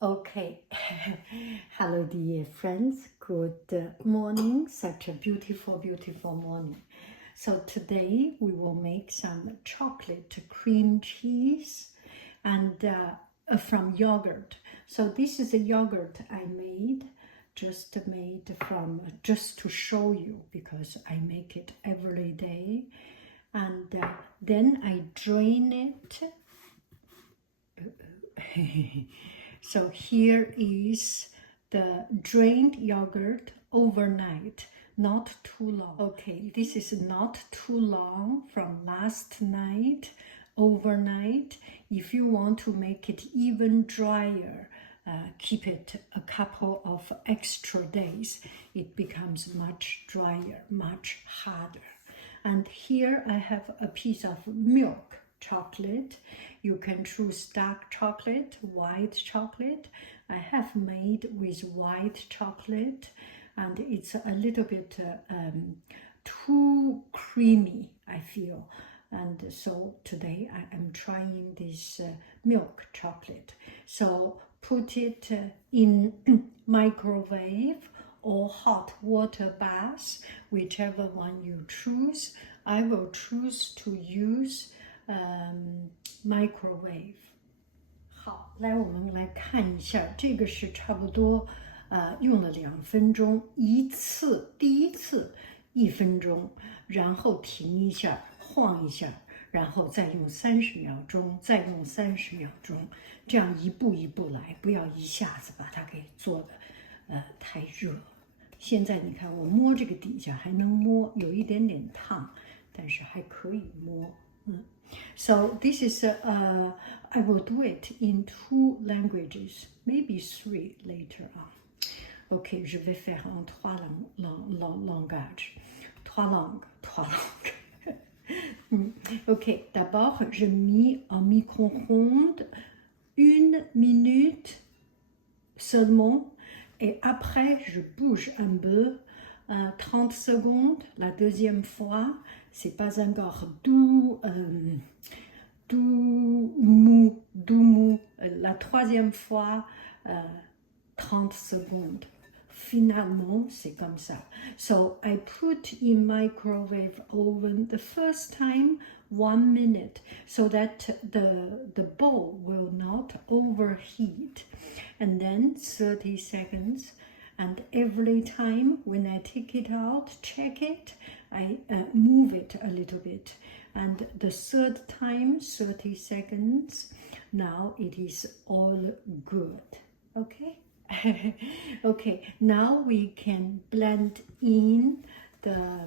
Okay, hello dear friends, good morning, such a beautiful, beautiful morning. So today we will make some chocolate cream cheese and from yogurt. So this is a yogurt I made, just to show you because I make it every day. And then I drain it. So here is the drained yogurt overnight, not too long. Okay, this is not too long from last night, overnight. If you want to make it even drier, keep it a couple of extra days. It becomes much drier, much harder. And here I have a piece of milk chocolate. You can choose dark chocolate, white chocolate. I have made with white chocolate, and it's a little bit too creamy, I feel. And so today I am trying this milk chocolate. So put it in microwave or hot water bath, whichever one you choose. I will choose to use microwave. 好，来我们来看一下，这个是差不多用了2分钟，第一次1分钟，然后停一下，晃一下，然后再用30秒钟，再用30秒钟，这样一步一步来，不要一下子把它给做的太热。现在你看我摸这个底下还能摸，有一点点烫，但是还可以摸。So this is, I will do it in 2 languages, maybe 3 later on. Ok, je vais faire en 3 langages. 3 langues. Ok, d'abord, je mets en micro-ondes 1 minute seulement. Et après, je bouge un peu, 30 secondes. La deuxième fois, c'est pas encore doux mou. La troisième fois, 30 secondes. Finalement, c'est comme ça. So I put in microwave oven the first time 1 minute so that the bowl will not overheat. And then 30 seconds. And every time when I take it out, check it, I move it a little bit. And the third time, 30 seconds, now it is all good. Okay? Okay, now we can blend in the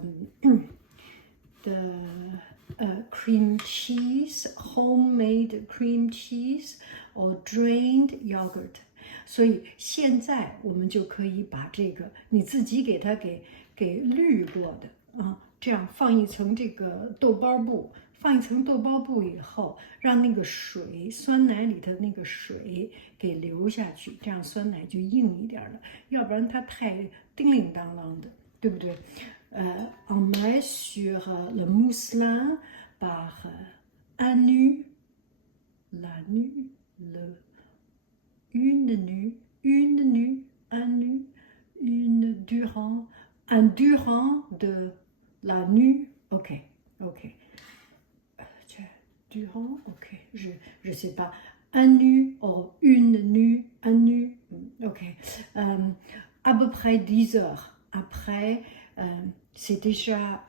cream cheese, homemade cream cheese or drained yogurt. 所以现在我们就可以把这个你自己给它给滤过的啊，这样放一层这个豆包布，放一层豆包布以后，让那个水酸奶里的那个水给流下去，这样酸奶就硬一点了，要不然它太叮铃当啷的，对不对？On met sur le mousselin par un nu, la nu, le une nu, un nu, un durant de la nu. Ok. Durant, ok, je sais pas. Un nu ou une nu, un nu. Ok. À peu près 10 heures. Après, c'est déjà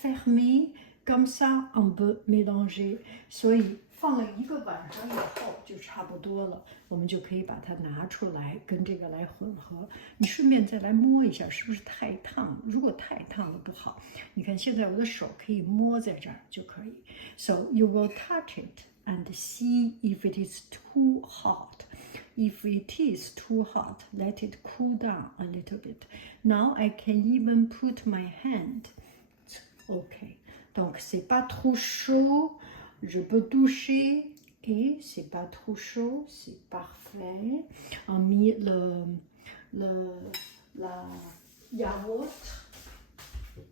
fermé. Comme ça, on peut mélanger. 所以放了1个晚上以后就差不多了，我们就可以把它拿出来跟这个来混合。你顺便再来摸一下，是不是太烫？如果太烫了不好，你看现在我的手可以摸在这儿就可以。So you will touch it and see if it is too hot. If it is too hot, let it cool down a little bit. Now I can even put my hand. Ok. Donc c'est pas trop chaud. Je peux toucher et c'est pas trop chaud, c'est parfait. On met la yaourt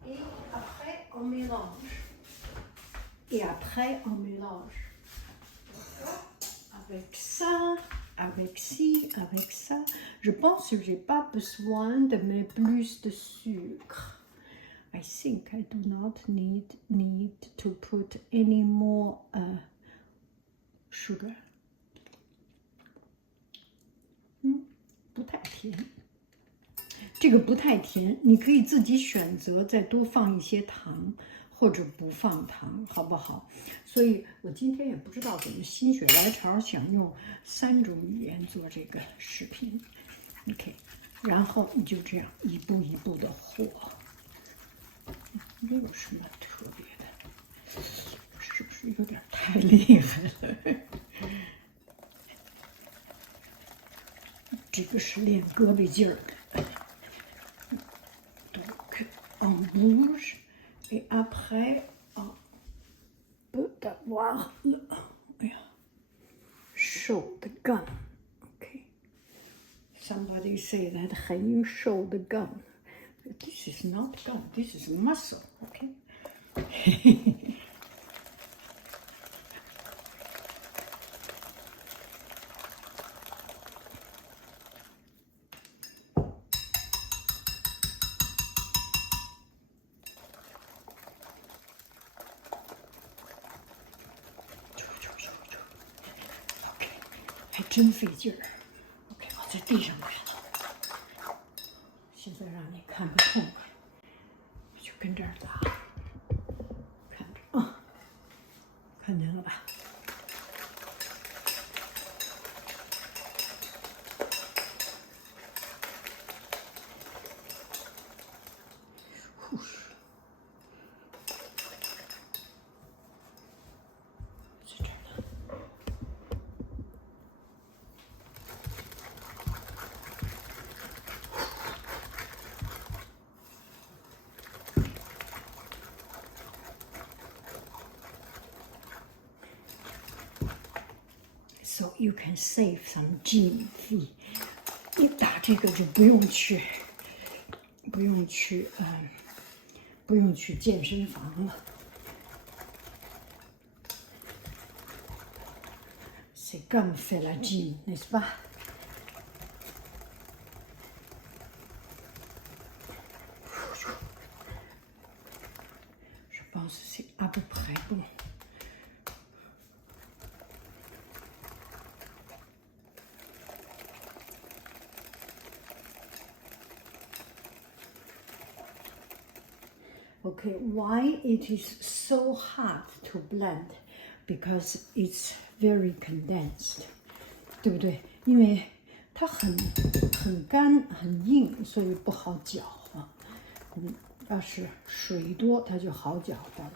et après on mélange. Avec ça, avec ci, avec ça. Je pense que j'ai pas besoin de mettre plus de sucre. I think I do not need to put any more sugar. 不太甜。这个不太甜，你可以自己选择再多放一些糖，或者不放糖，好不好？所以我今天也不知道怎么心血来潮想用3种语言做这个视频 ，OK， 然后你就这样一步一步的和，没有什么特别的，是不是有点太厉害了？这个是练胳膊劲儿的。Donc, on bouge et après, on peut avoir le show the gun. Okay. Somebody say that, can you show the gun? This is not gun, this is muscle. Okay. OK， 还真费劲儿。OK， 我在地上看，现在让你看个痛快，我就跟这儿打，看着啊，看见了吧？呼哧。So you can save some gym fee。你打这个就不用去健身房了。C'est comme faire la gym, n'est-ce pas? Je pense que c'est à peu près bon. Okay, why it is so hard to blend? Because it's very condensed, 对不对？因为它很干很硬，所以不好搅和。要是水多，它就好搅和了。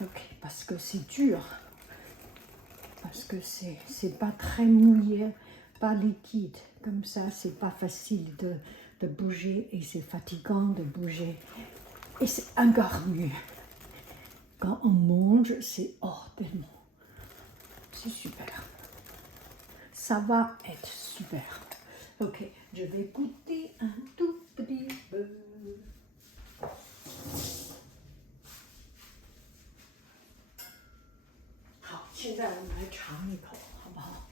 OK, parce que c'est dur, parce que c'est pas très mouillé, pas liquide. Comme ça, c'est pas facile de bouger et c'est fatigant de bouger. Et c'est encore mieux. Quand on mange, c'est tellement. C'est super. Ça va être super. Ok, je vais goûter un tout petit peu. Hop, 现在我们来尝一口，好不好？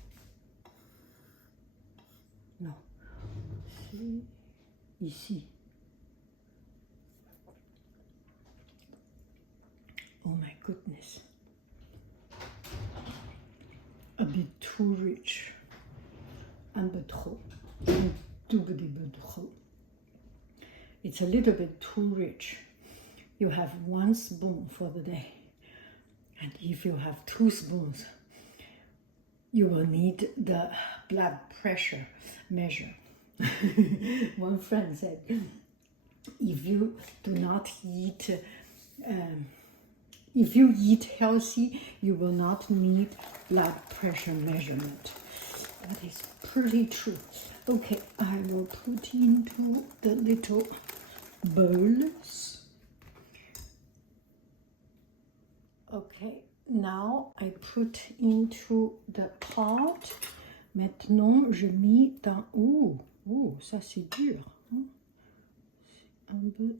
Non, c'est ici. Oh my goodness. A bit too rich. Un peu trop. Un tout petit peu trop. It's a little bit too rich. You have 1 spoon for the day. And if you have 2 spoons, you will need the blood pressure measure. One friend said, if you do not eat, if you eat healthy, you will not need blood pressure measurement. That is pretty true. Okay, I will put into the little bowls. Okay, now I put into the pot. Maintenant, je mets dans... Oh, ça c'est dur. Hein? C'est un peu...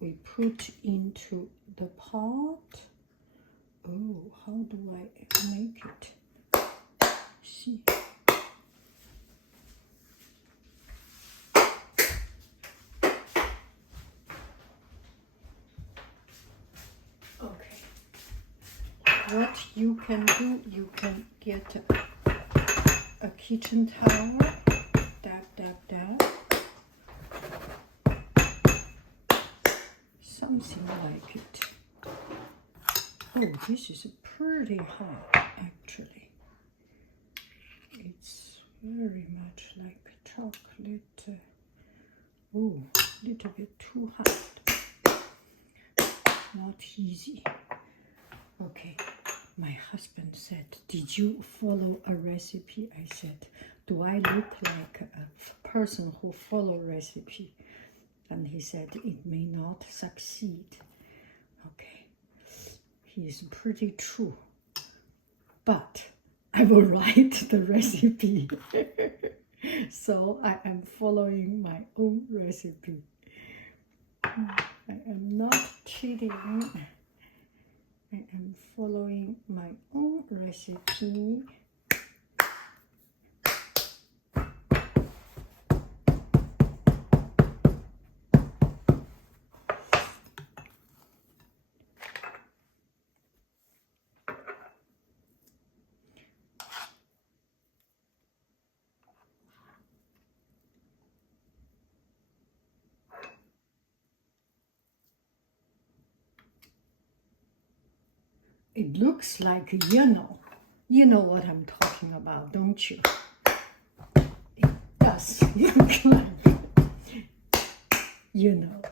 We put into the pot. Oh, how do I make it? See. Okay. What you can do, you can get a kitchen towel, dab. Something like it. Oh, this is pretty hot, actually. It's very much like chocolate. Oh, a little bit too hot. Not easy. Okay, my husband said, did you follow a recipe? I said, do I look like a person who follow recipe? And he said, it may not succeed. Okay, he's pretty true. But I will write the recipe. So I am following my own recipe. I am not cheating. I am following my own recipe. It looks like yellow. You know what I'm talking about, don't you? It does look like, you know.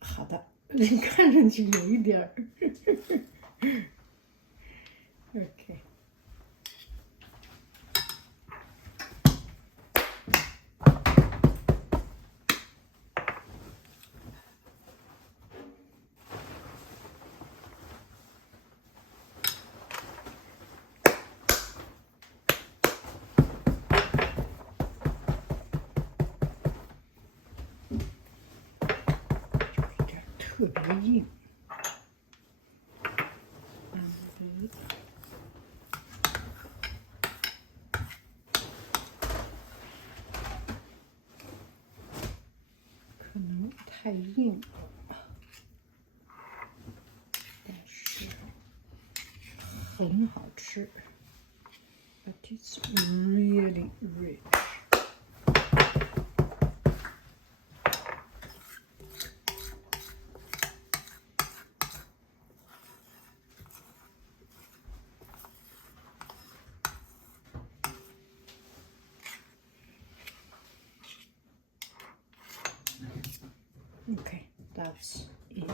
好的，看上去有一点儿。Okay.特别硬，可能太硬了，但是很好吃。But it's really rich. Okay, that's it.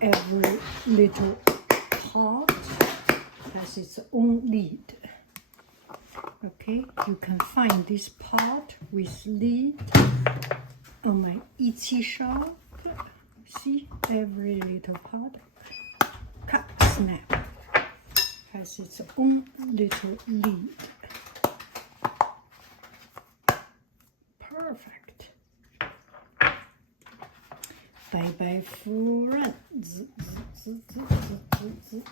Every little pot has its own lid. Okay, you can find this pot with lid on my Etsy shop. See, every little pot, cut, snap, has its own little lid. Perfect. 拜拜夫人，滋滋滋滋滋滋滋。